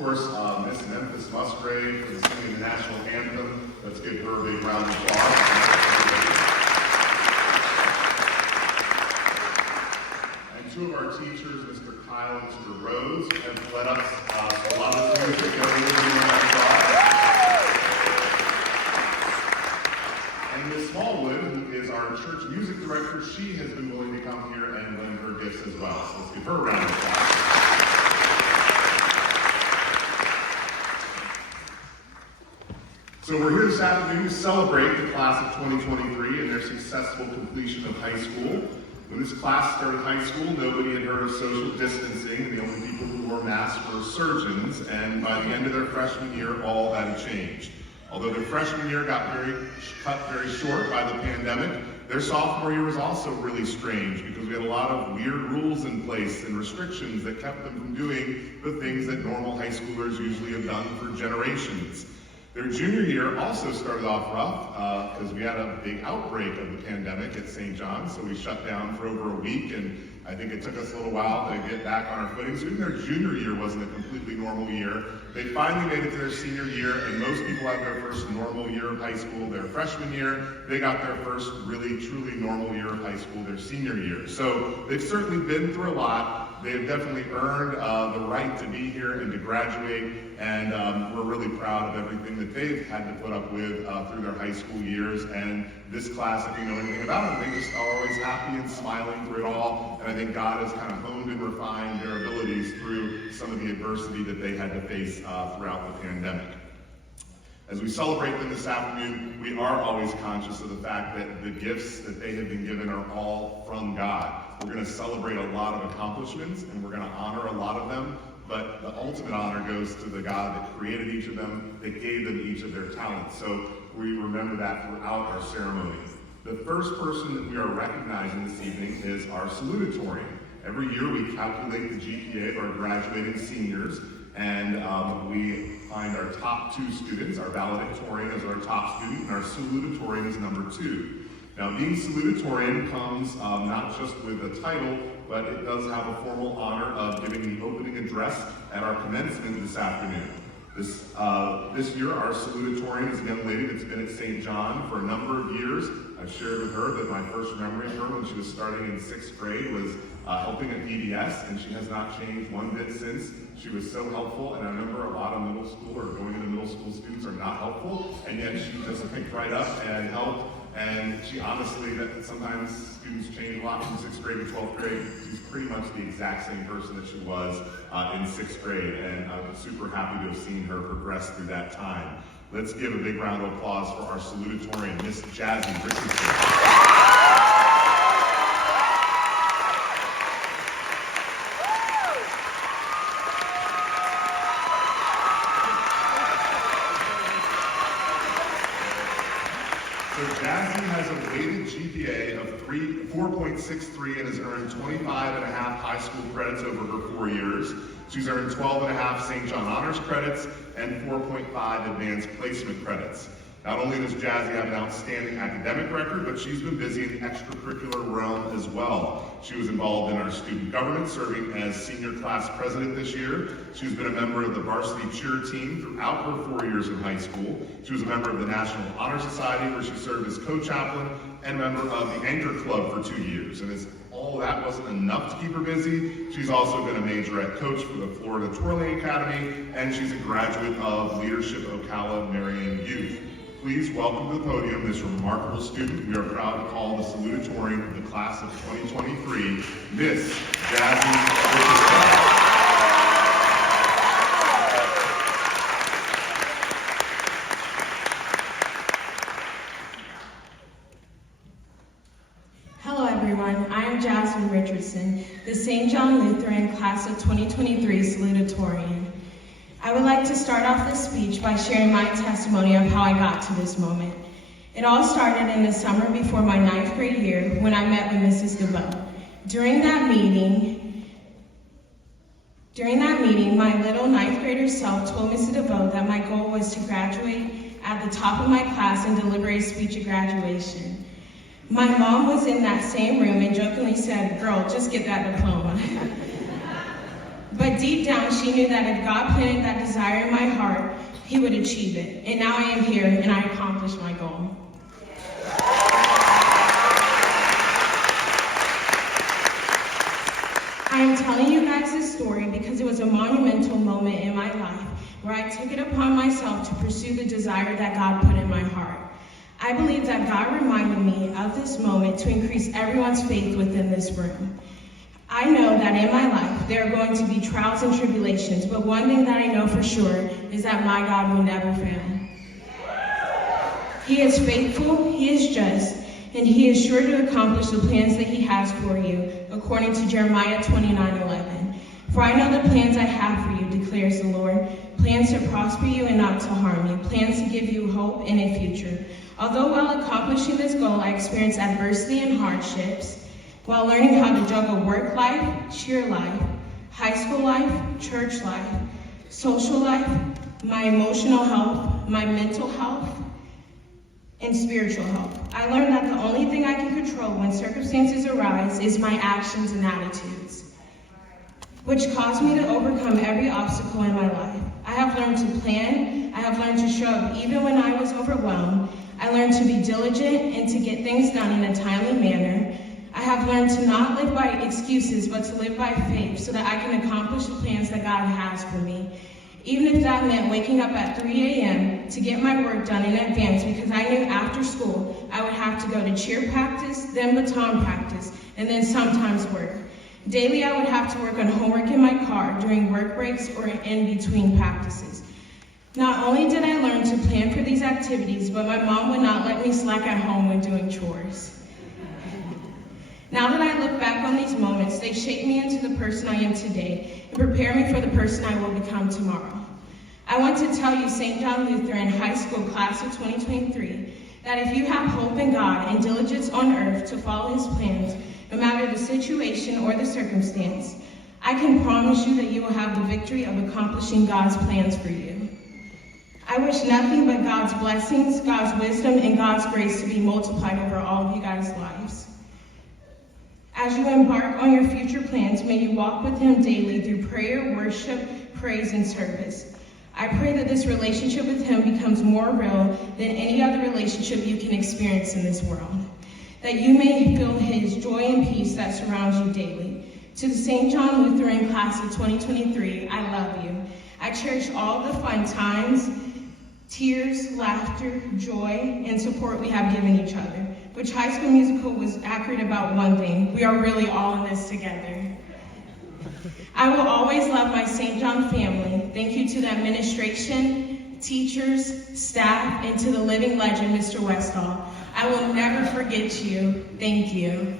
course, Miss Memphis Musgrave for singing the national anthem. Let's give her a big round of applause. And two of our teachers, Mr. Kyle and Mr. Rose, have led us a lot of music that we will do in our class. And Miss Smallwood, who is our church music director, she has been willing to come here and lend her gifts as well. So let's give her a round of applause. So we're here this afternoon to celebrate the class of 2023 and their successful completion of high school. When this class started high school, nobody had heard of social distancing, and the only people who wore masks were surgeons, and by the end of their freshman year, all that had changed. Although their freshman year got cut very short by the pandemic, their sophomore year was also really strange because we had a lot of weird rules in place and restrictions that kept them from doing the things that normal high schoolers usually have done for generations. Their junior year also started off rough because we had a big outbreak of the pandemic at St. John's, so we shut down for over a week, and I think it took us a little while to get back on our footing. So even their junior year wasn't a completely normal year. They finally made it to their senior year, and most people had their first normal year of high school their freshman year. They got their first really, truly normal year of high school their senior year. So they've certainly been through a lot. They have definitely earned the right to be here and to graduate, and we're really proud of everything that they've had to put up with through their high school years. And this class, if you know anything about them, they just are always happy and smiling through it all. And I think God has kind of honed and refined their abilities through some of the adversity that they had to face throughout the pandemic. As we celebrate them this afternoon, we are always conscious of the fact that the gifts that they have been given are all from God. We're going to celebrate a lot of accomplishments, and we're going to honor a lot of them, but the ultimate honor goes to the God that created each of them, that gave them each of their talents. So we remember that throughout our ceremonies. The first person that we are recognizing this evening is our salutatorian. Every year we calculate the GPA of our graduating seniors, and we find our top 2 students. Our valedictorian is our top student, and our salutatorian is number 2. Now, being salutatorian comes not just with a title, but it does have a formal honor of giving the opening address at our commencement this afternoon. This year, our salutatorian is a young lady that's been at St. John for a number of years. I've shared with her that my first memory of her when she was starting in 6th grade was helping at VBS, and she has not changed one bit since. She was so helpful, and I remember a lot of middle school or going into middle school students are not helpful, and yet she just picked right up and helped. And she honestly, that sometimes students change a lot from 6th grade to 12th grade. She's pretty much the exact same person that she was in 6th grade, and I'm super happy to have seen her progress through that time. Let's give a big round of applause for our salutatorian, Miss Jazzy Richardson. So Jazzy has a weighted GPA of 4.63 and has earned 25 and a half high school credits over her 4 years. She's earned 12 and a half St. John Honors credits and 4.5 advanced placement credits. Not only does Jazzy have an outstanding academic record, but she's been busy in the extracurricular realm as well. She was involved in our student government, serving as senior class president this year. She's been a member of the varsity cheer team throughout her 4 years in high school. She was a member of the National Honor Society, where she served as co-chaplain, and member of the Anchor Club for 2 years. And as all that wasn't enough to keep her busy, she's also been a majorette coach for the Florida Twirling Academy, and she's a graduate of Leadership Ocala Marion Youth. Please welcome to the podium this remarkable student we are proud to call the salutatorian of the class of 2023, Miss Jazzy Richardson. Hello everyone, I am Jasmine Richardson, the St. John Lutheran class of 2023 salutatorian. I would like to start off this speech by sharing my testimony of how I got to this moment. It all started in the summer before my 9th grade year when I met with Mrs. DeVoe. During that meeting, my little 9th grader self told Mrs. DeVoe that my goal was to graduate at the top of my class and deliver a speech at graduation. My mom was in that same room and jokingly said, "Girl, just get that diploma." But deep down, she knew that if God planted that desire in my heart, He would achieve it. And now I am here, and I accomplished my goal. I am telling you guys this story because it was a monumental moment in my life where I took it upon myself to pursue the desire that God put in my heart. I believe that God reminded me of this moment to increase everyone's faith within this room. I know that in my life there are going to be trials and tribulations, but one thing that I know for sure is that my God will never fail. He is faithful, He is just, and He is sure to accomplish the plans that He has for you, according to Jeremiah 29:11. For I know the plans I have for you, declares the Lord, plans to prosper you and not to harm you, plans to give you hope and a future. Although while accomplishing this goal, I experienced adversity and hardships, while learning how to juggle work life, cheer life, high school life, church life, social life, my emotional health, my mental health, and spiritual health. I learned that the only thing I can control when circumstances arise is my actions and attitudes, which caused me to overcome every obstacle in my life. I have learned to plan. I have learned to show up even when I was overwhelmed. I learned to be diligent and to get things done in a timely manner. I have learned to not live by excuses, but to live by faith so that I can accomplish the plans that God has for me. Even if that meant waking up at 3 a.m. to get my work done in advance because I knew after school I would have to go to cheer practice, then baton practice, and then sometimes work. Daily I would have to work on homework in my car during work breaks or in between practices. Not only did I learn to plan for these activities, but my mom would not let me slack at home when doing chores. Now that I look back on these moments, they shape me into the person I am today and prepare me for the person I will become tomorrow. I want to tell you, St. John Lutheran High School Class of 2023, that if you have hope in God and diligence on earth to follow His plans, no matter the situation or the circumstance, I can promise you that you will have the victory of accomplishing God's plans for you. I wish nothing but God's blessings, God's wisdom, and God's grace to be multiplied over all of you guys' lives. As you embark on your future plans, may you walk with Him daily through prayer, worship, praise, and service. I pray that this relationship with Him becomes more real than any other relationship you can experience in this world. That you may feel His joy and peace that surrounds you daily. To the St. John Lutheran Class of 2023, I love you. I cherish all the fun times, tears, laughter, joy, and support we have given each other. Which High School Musical was accurate about one thing: we are really all in this together. I will always love my St. John family. Thank you to the administration, teachers, staff, and to the living legend, Mr. Westall. I will never forget you. Thank you.